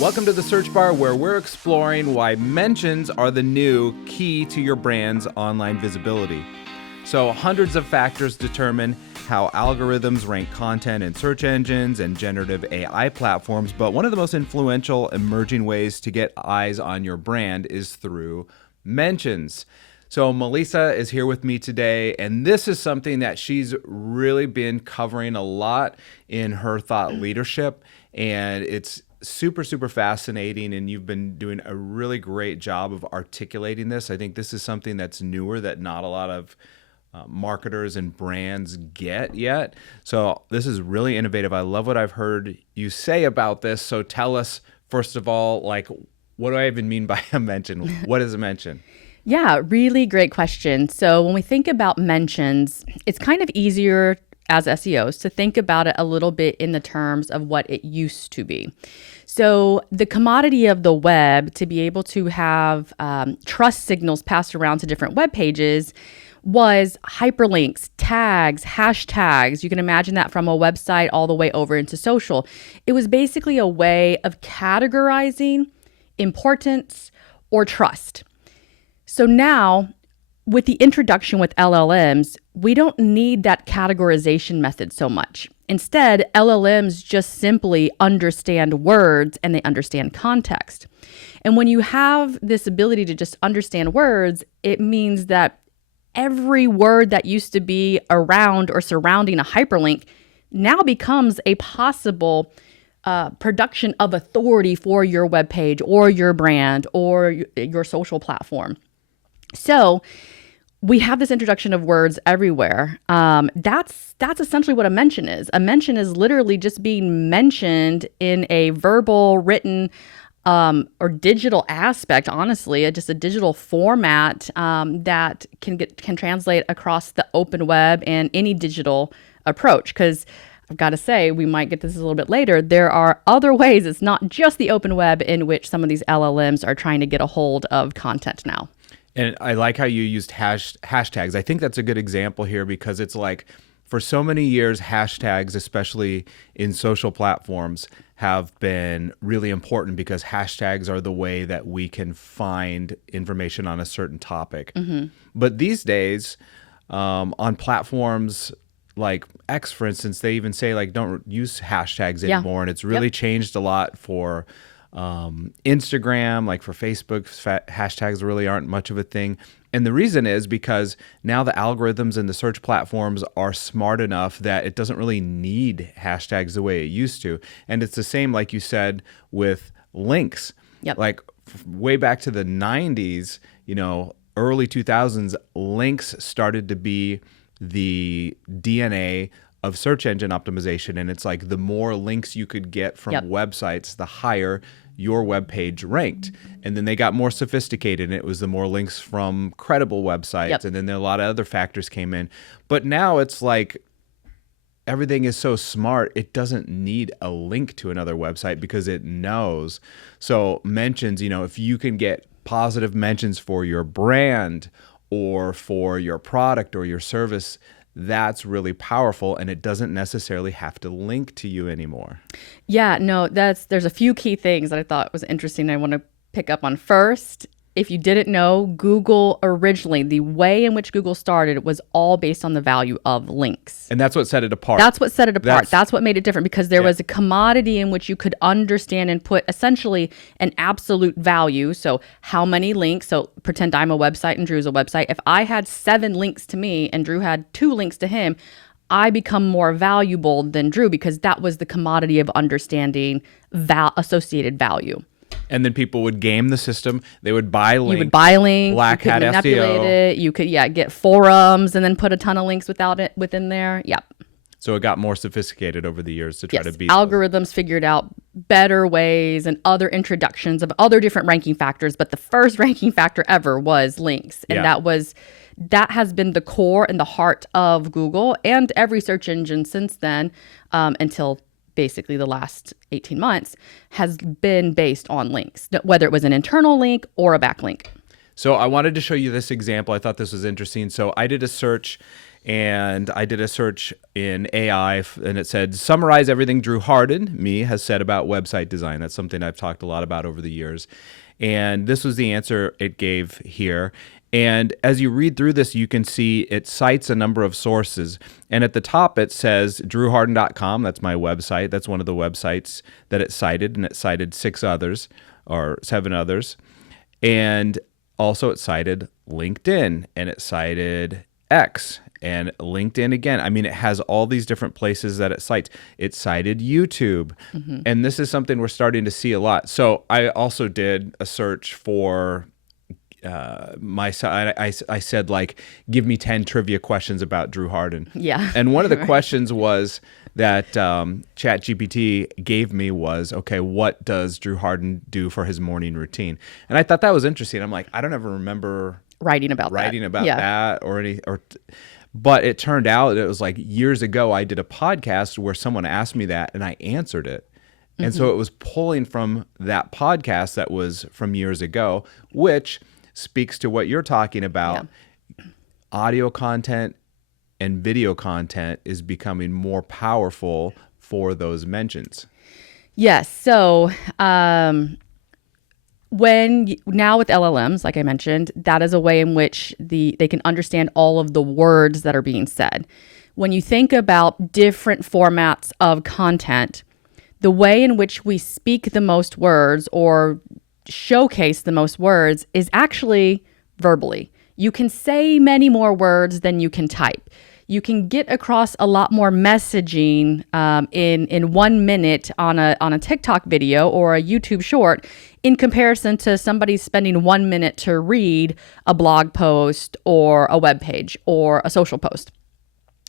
Welcome to the Search Bar, where we're exploring why mentions are the new key to your brand's online visibility. So hundreds of factors determine how algorithms rank content in search engines and generative AI platforms, but one of the most influential emerging ways to get eyes on your brand is through mentions. So Melissa is here with me today, and this is something that she's really been covering a lot in her thought leadership, and it's super fascinating, and you've been doing a really great job of articulating this. I think this is something that's newer that not a lot of marketers and brands get yet. So this is really innovative. I love what I've heard you say about this. So tell us, first of all, like, what do I even mean by a mention? What is a mention? Yeah, really great question. So when we think about mentions, it's kind of easier as SEOs to think about it a little bit in the terms of what it used to be. So the commodity of the web, to be able to have trust signals passed around to different web pages, was hyperlinks, tags, hashtags. You can imagine that from a website all the way over into social. It was basically a way of categorizing importance or trust. So now, with the introduction with LLMs, we don't need that categorization method so much. Instead, LLMs just simply understand words and they understand context. And when you have this ability to just understand words, it means that every word that used to be around or surrounding a hyperlink now becomes a possible production of authority for your webpage or your brand or your social platform. So we have this introduction of words everywhere. That's essentially what a mention is. A mention is literally just being mentioned in a verbal, written, or digital aspect. Honestly, just a digital format that can translate across the open web and any digital approach. Because I've got to say, we might get this a little bit later, there are other ways. It's not just the open web in which some of these LLMs are trying to get a hold of content now. And I like how you used hashtags. I think that's a good example here because it's like, for so many years, hashtags, especially in social platforms, have been really important because hashtags are the way that we can find information on a certain topic. Mm-hmm. But these days, on platforms like X, for instance, they even say, like, don't use hashtags anymore. And it's really changed a lot for Instagram. Like for Facebook, hashtags really aren't much of a thing. And the reason is because now the algorithms and the search platforms are smart enough that it doesn't really need hashtags the way it used to. And it's the same, like you said, with links. Yep. Like way back to the 90s, early 2000s, links started to be the DNA of search engine optimization. And it's like the more links you could get from websites, the higher your web page ranked. And then they got more sophisticated, and it was the more links from credible websites. And then a lot of other factors came in. But now it's like everything is so smart, it doesn't need a link to another website because it knows. So mentions, if you can get positive mentions for your brand or for your product or your service, that's really powerful, and it doesn't necessarily have to link to you anymore. Yeah, no, there's a few key things that I thought was interesting I want to pick up on. First, if you didn't know, Google originally, the way in which Google started was all based on the value of links. And that's what set it apart. That's what set it apart. That's what made it different, because there was a commodity in which you could understand and put essentially an absolute value. So how many links? So pretend I'm a website and Drew's a website. If I had 7 links to me and Drew had 2 links to him, I become more valuable than Drew because that was the commodity of understanding associated value. And then people would game the system. They would buy links. You would buy links. Black hat SEO. Manipulate it. You could, get forums and then put a ton of links within there. Yep. So it got more sophisticated over the years to try to beat algorithms those. Figured out better ways and other introductions of other different ranking factors. But the first ranking factor ever was links. And that has been the core and the heart of Google and every search engine since then, until basically the last 18 months, has been based on links, whether it was an internal link or a backlink. So I wanted to show you this example. I thought this was interesting. So I did a search in AI, and it said, summarize everything Drew Harden, me, has said about website design. That's something I've talked a lot about over the years. And this was the answer it gave here. And as you read through this, you can see it cites a number of sources. And at the top, it says drewharden.com. That's my website. That's one of the websites that it cited. And it cited 7 others. And also it cited LinkedIn, and it cited X, and LinkedIn again. I mean, it has all these different places that it cites. It cited YouTube. And this is something we're starting to see a lot. So I also did a search for I said, like, give me 10 trivia questions about Drew Harden. Yeah. And one of the questions was that ChatGPT gave me was, okay, what does Drew Harden do for his morning routine? And I thought that was interesting. I'm like, I don't ever remember writing about that but it turned out it was like years ago I did a podcast where someone asked me that and I answered it. And so it was pulling from that podcast that was from years ago, which speaks to what you're talking about. Yeah. Audio content and video content is becoming more powerful for those mentions. Yes. So now with LLMs, like I mentioned, that is a way in which they can understand all of the words that are being said. When you think about different formats of content, the way in which we speak the most words or showcase the most words is actually verbally. You can say many more words than you can type. You can get across a lot more messaging in 1 minute on a TikTok video or a YouTube short in comparison to somebody spending 1 minute to read a blog post or a web page or a social post.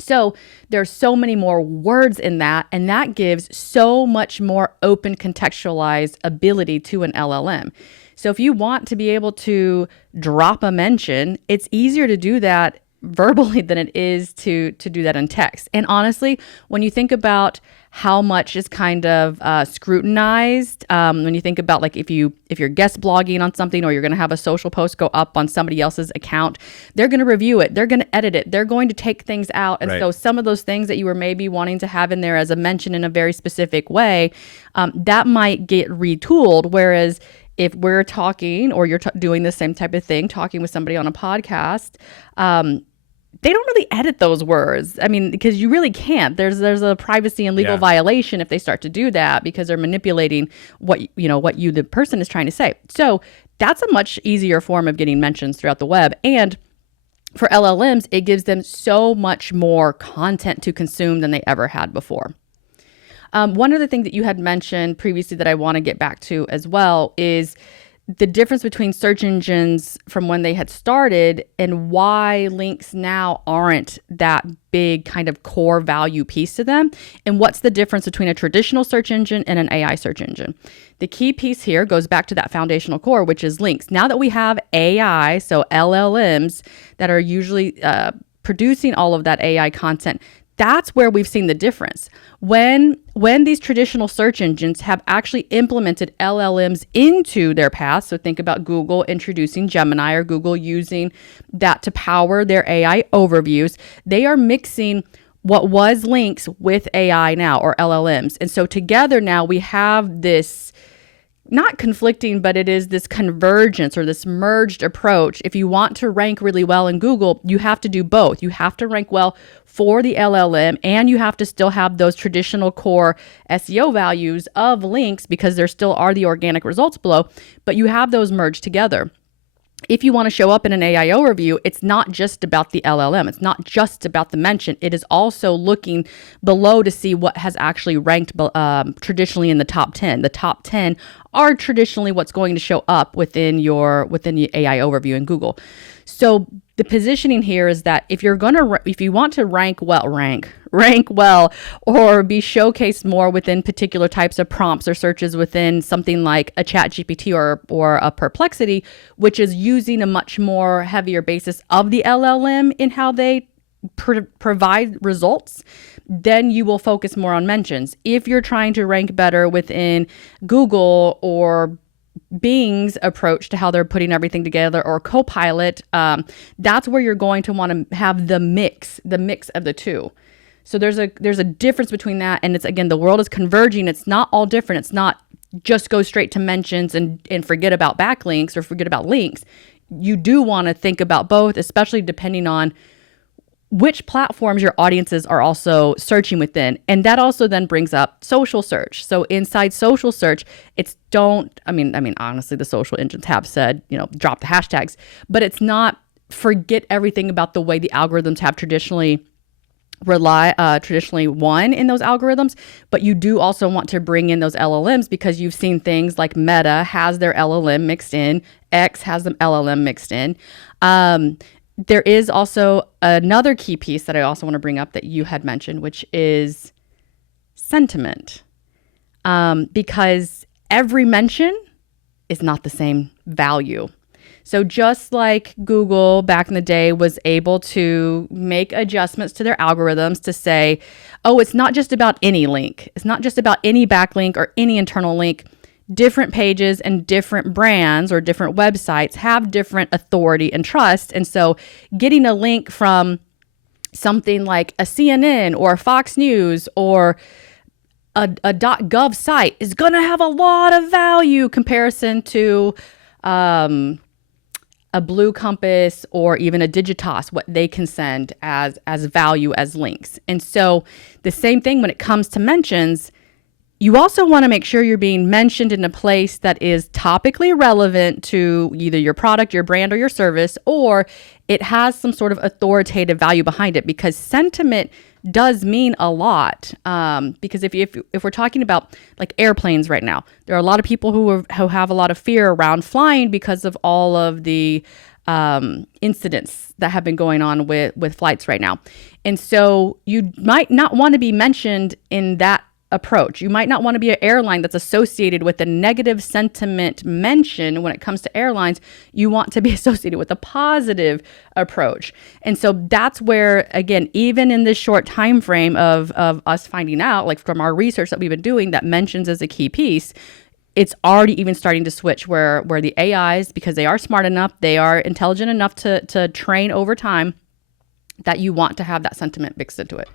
So there's so many more words in that, and that gives so much more open contextualized ability to an LLM. So if you want to be able to drop a mention, it's easier to do that verbally than it is to do that in text. And honestly, when you think about how much is kind of scrutinized, when you think about, like, if you're guest blogging on something or you're going to have a social post go up on somebody else's account, they're going to review it, they're going to edit it, they're going to take things out. And so some of those things that you were maybe wanting to have in there as a mention in a very specific way, that might get retooled. Whereas if we're talking, or you're doing the same type of thing, talking with somebody on a podcast, they don't really edit those words. I mean, because you really can't. There's a privacy and legal violation if they start to do that, because they're manipulating what the person is trying to say. So that's a much easier form of getting mentions throughout the web. And for LLMs, it gives them so much more content to consume than they ever had before. One other thing that you had mentioned previously that I want to get back to as well is the difference between search engines from when they had started and why links now aren't that big kind of core value piece to them, and what's the difference between a traditional search engine and an AI search engine. The key piece here goes back to that foundational core, which is links. Now that we have AI, so LLMs that are usually producing all of that AI content, that's where we've seen the difference. When these traditional search engines have actually implemented LLMs into their path, so think about Google introducing Gemini or Google using that to power their AI overviews, they are mixing what was links with AI now, or LLMs. And so together now we have this, not conflicting, but it is this convergence or this merged approach. If you want to rank really well in Google, you have to do both. You have to rank well for the LLM, and you have to still have those traditional core SEO values of links, because there still are the organic results below, but you have those merged together. If you want to show up in an AI overview, it's not just about the LLM. It's not just about the mention. It is also looking below to see what has actually ranked traditionally in the top 10. The top 10 are traditionally what's going to show up within the AI overview in Google. So the positioning here is that if you want to rank well, or be showcased more within particular types of prompts or searches within something like a ChatGPT or a Perplexity, which is using a much more heavier basis of the LLM in how they provide results, then you will focus more on mentions. If you're trying to rank better within Google or Bing's approach to how they're putting everything together, or Copilot, that's where you're going to want to have the mix of the two. So there's a difference between that, and it's, again, the world is converging. It's not all different. It's not just go straight to mentions and forget about backlinks or forget about links. You do want to think about both, especially depending on which platforms your audiences are also searching within. And that also then brings up social search. So inside social search, honestly, the social engines have said, drop the hashtags, but it's not forget everything about the way the algorithms have traditionally won in those algorithms. But you do also want to bring in those LLMs, because you've seen things like Meta has their LLM mixed in, X has them LLM mixed in. There is also another key piece that I also want to bring up that you had mentioned, which is sentiment. Because every mention is not the same value. So just like Google back in the day was able to make adjustments to their algorithms to say, oh, it's not just about any link. It's not just about any backlink or any internal link. Different pages and different brands or different websites have different authority and trust. And so getting a link from something like a CNN or a Fox News or a .gov site is going to have a lot of value comparison to a Blue Compass or even a Digitas, what they can send as value as links. And so the same thing when it comes to mentions. You also want to make sure you're being mentioned in a place that is topically relevant to either your product, your brand, or your service, or it has some sort of authoritative value behind it, because sentiment does mean a lot. Because if we're talking about like airplanes right now, there are a lot of people who have a lot of fear around flying because of all of the incidents that have been going on with flights right now. And so you might not want to be mentioned in that approach. You might not want to be an airline that's associated with a negative sentiment mention. When it comes to airlines, you want to be associated with a positive approach. And so that's where, again, even in this short time frame of us finding out, like from our research that we've been doing, that mentions as a key piece, it's already even starting to switch where the AIs, because they are smart enough, they are intelligent enough to train over time, that you want to have that sentiment mixed into it.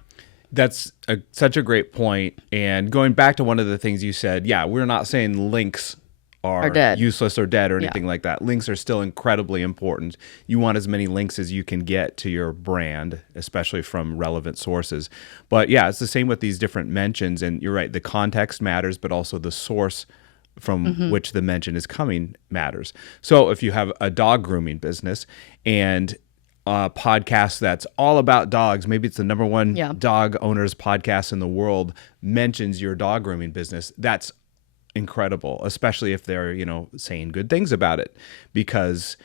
That's such a great point. And going back to one of the things you said, yeah, we're not saying links are dead. Useless or dead or anything like that. Links are still incredibly important. You want as many links as you can get to your brand, especially from relevant sources. But yeah, it's the same with these different mentions. And you're right, the context matters, but also the source from which the mention is coming matters. So if you have a dog grooming business and a podcast that's all about dogs, maybe it's the number one dog owners podcast in the world, mentions your dog grooming business, that's incredible, especially if they're, saying good things about it, because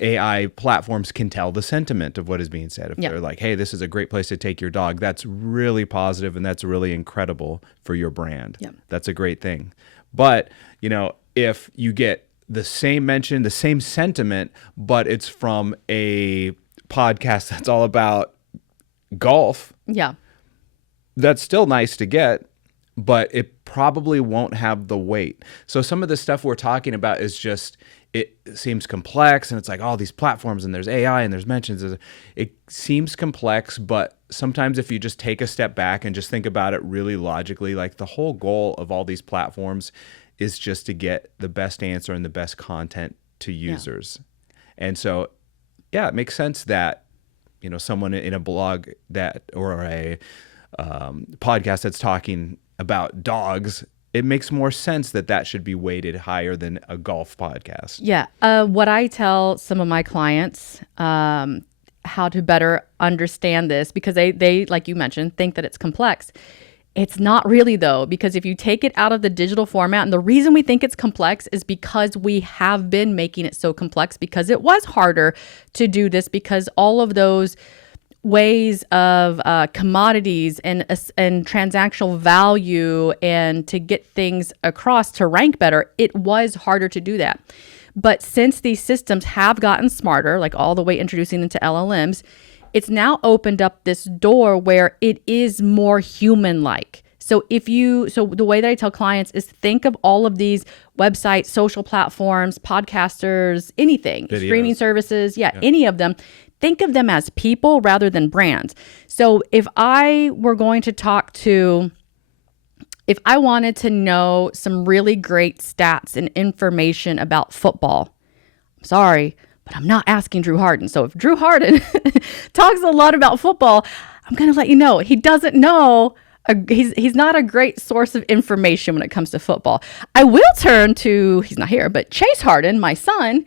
AI platforms can tell the sentiment of what is being said. If they're like, hey, this is a great place to take your dog, that's really positive and that's really incredible for your brand. That's a great thing. But, if you get the same mention, the same sentiment, but it's from a podcast that's all about golf. Yeah. That's still nice to get, but it probably won't have the weight. So some of the stuff we're talking about is just, it seems complex, and it's like, these platforms and there's AI and there's mentions. It seems complex, but sometimes if you just take a step back and just think about it really logically, like the whole goal of all these platforms is just to get the best answer and the best content to users. And so, it makes sense that, someone in a blog or a podcast that's talking about dogs, it makes more sense that should be weighted higher than a golf podcast. Yeah. What I tell some of my clients, how to better understand this, because they, like you mentioned, think that it's complex. It's not really, though, because if you take it out of the digital format, and the reason we think it's complex is because we have been making it so complex, because it was harder to do this, because all of those ways of commodities and transactional value and to get things across to rank better, it was harder to do that. But since these systems have gotten smarter, like all the way introducing into LLMs, it's now opened up this door where it is more human-like. So so the way that I tell clients is think of all of these websites, social platforms, podcasters, anything, Videos. streaming services, any of them. Think of them as people rather than brands. So if I wanted to know some really great stats and information about football, I'm sorry, but I'm not asking Drew Harden. So if Drew Harden talks a lot about football, I'm going to let you know he doesn't know. He's not a great source of information when it comes to football. I will turn to, he's not here, but Chase Harden, my son,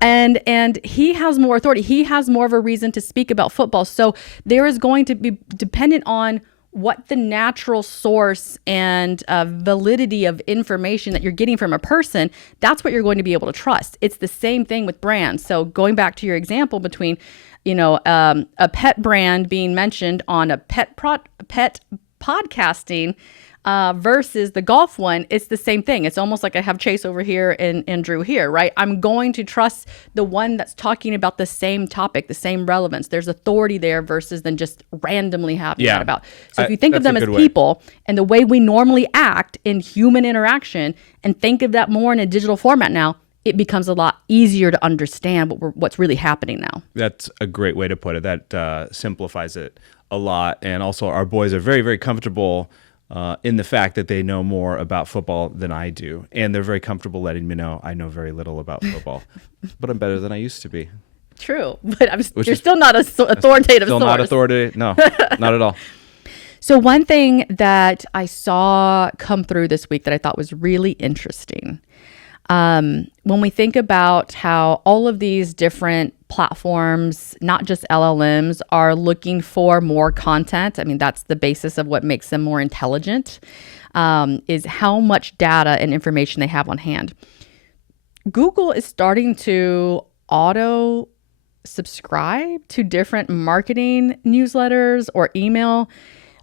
and he has more authority. He has more of a reason to speak about football. So there is going to be dependent on what the natural source and validity of information that you're getting from a person, that's what you're going to be able to trust. It's the same thing with brands. So going back to your example between, a pet brand being mentioned on a pet podcasting versus the golf one, it's the same thing. It's almost like I have Chase over here and Drew here, right? I'm going to trust the one that's talking about the same topic, the same relevance. There's authority there versus than just randomly having that about. So if you think of them as people and the way we normally act in human interaction and think of that more in a digital format now, it becomes a lot easier to understand what's really happening now. That's a great way to put it. That simplifies it a lot. And also our boys are very, very comfortable in the fact that they know more about football than I do. And they're very comfortable letting me know I know very little about football, but I'm better than I used to be. True, but you're still not an authoritative source. Still not authoritative. No, not at all. So one thing that I saw come through this week that I thought was really interesting, when we think about how all of these different platforms, not just LLMs, are looking for more content. I mean, that's the basis of what makes them more intelligent, is how much data and information they have on hand. Google is starting to auto subscribe to different marketing newsletters or email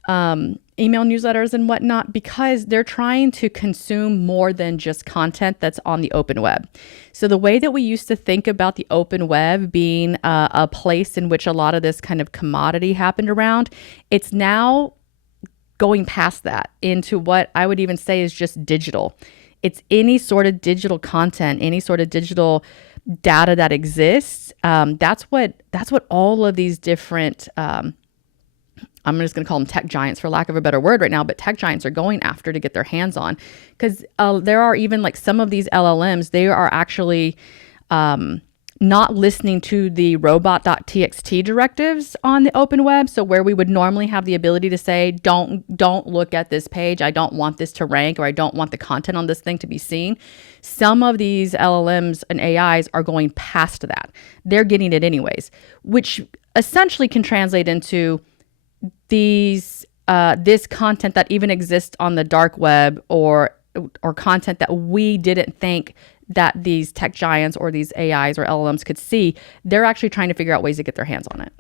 newsletters and whatnot, because they're trying to consume more than just content that's on the open web. So the way that we used to think about the open web being a place in which a lot of this kind of commodity happened around, it's now going past that into what I would even say is just digital. It's any sort of digital content, any sort of digital data that exists. That's what all of these different I'm just going to call them tech giants for lack of a better word right now, but tech giants are going after to get their hands on, because there are even like some of these LLMs, they are actually not listening to the robot.txt directives on the open web. So where we would normally have the ability to say, don't look at this page, I don't want this to rank, or I don't want the content on this thing to be seen. Some of these LLMs and AIs are going past that. They're getting it anyways, which essentially can translate into this content that even exists on the dark web, or content that we didn't think that these tech giants or these AIs or LLMs could see. They're actually trying to figure out ways to get their hands on it.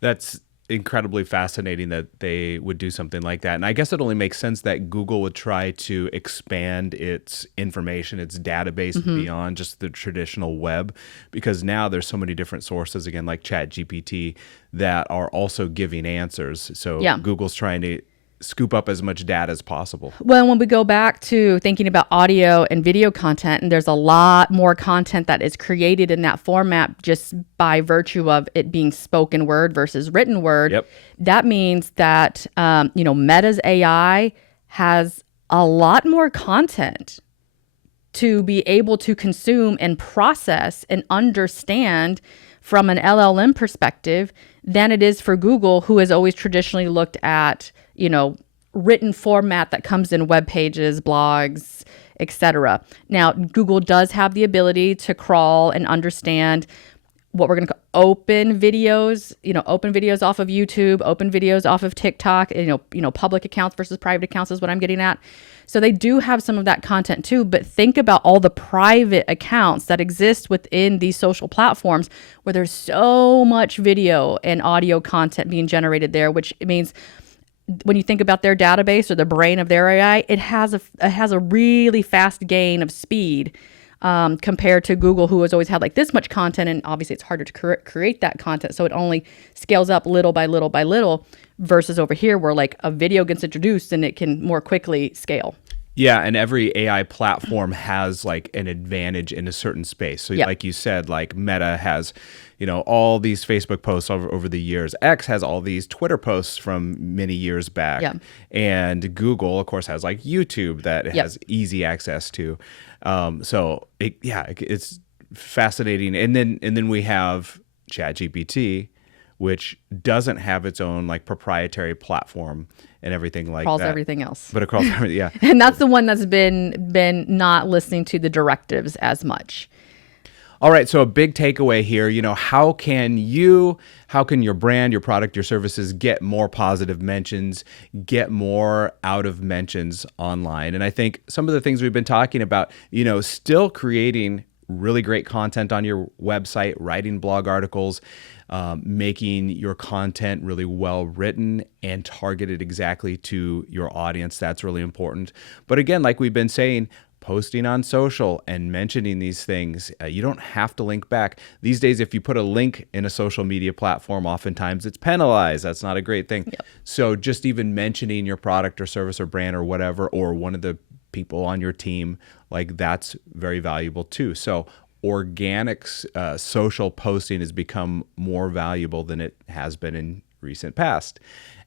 That's incredibly fascinating that they would do something like that. And I guess it only makes sense that Google would try to expand its information, its database beyond just the traditional web, because now there's so many different sources, again, like ChatGPT, that are also giving answers. So Google's trying to scoop up as much data as possible. Well, when we go back to thinking about audio and video content, and there's a lot more content that is created in that format just by virtue of it being spoken word versus written word. That means that Meta's AI has a lot more content to be able to consume and process and understand from an LLM perspective than it is for Google, who has always traditionally looked at written format that comes in web pages, blogs, etc. Now, Google does have the ability to crawl and understand what we're going to call open videos, open videos off of YouTube, open videos off of TikTok, public accounts versus private accounts is what I'm getting at. So they do have some of that content too, but think about all the private accounts that exist within these social platforms where there's so much video and audio content being generated there, which means when you think about their database or the brain of their AI, it has a really fast gain of speed compared to Google, who has always had like this much content, and obviously it's harder to create that content, so it only scales up little by little by little. versus over here where like a video gets introduced and it can more quickly scale. Yeah, and every AI platform has like an advantage in a certain space. So Yep. like you said, like Meta has, all these Facebook posts over the years. X has all these Twitter posts from many years back. Yeah. And Google, of course, has like YouTube that it Yep. has easy access to. It's fascinating. And then we have ChatGPT, which doesn't have its own like proprietary platform and everything like Crawls that. everything else. But it crawls everything, yeah. And that's the one that's been not listening to the directives as much. All right, so a big takeaway here, how can your brand, your product, your services get more positive mentions, get more out of mentions online? And I think some of the things we've been talking about, still creating really great content on your website, writing blog articles, making your content really well written and targeted exactly to your audience. That's really important. But again, like we've been saying, posting on social and mentioning these things, you don't have to link back. These days, if you put a link in a social media platform, oftentimes it's penalized. That's not a great thing. Yep. So just even mentioning your product or service or brand or whatever, or one of the people on your team, like that's very valuable too. So organic social posting has become more valuable than it has been in recent past.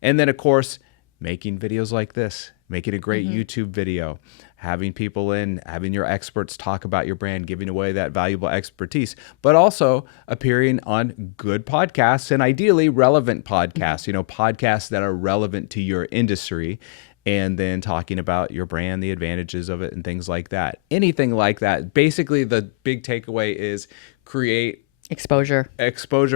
And then, of course, making videos like this, making a great YouTube video, having people in, having your experts talk about your brand, giving away that valuable expertise, but also appearing on good podcasts and ideally relevant podcasts, podcasts that are relevant to your industry, and then talking about your brand, the advantages of it, and things like that. Anything like that. Basically, the big takeaway is create Exposure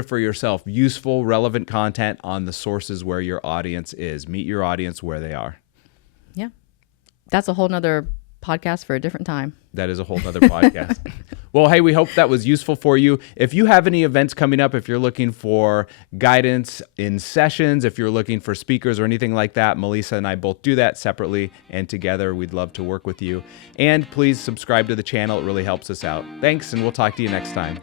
for yourself, useful, relevant content on the sources where your audience is. Meet your audience where they are. Yeah. That's a whole nother podcast for a different time. That is a whole nother podcast. Well, hey, we hope that was useful for you. If you have any events coming up, if you're looking for guidance in sessions, if you're looking for speakers or anything like that, Melissa and I both do that separately and together. We'd love to work with you. And please subscribe to the channel. It really helps us out. Thanks, and we'll talk to you next time.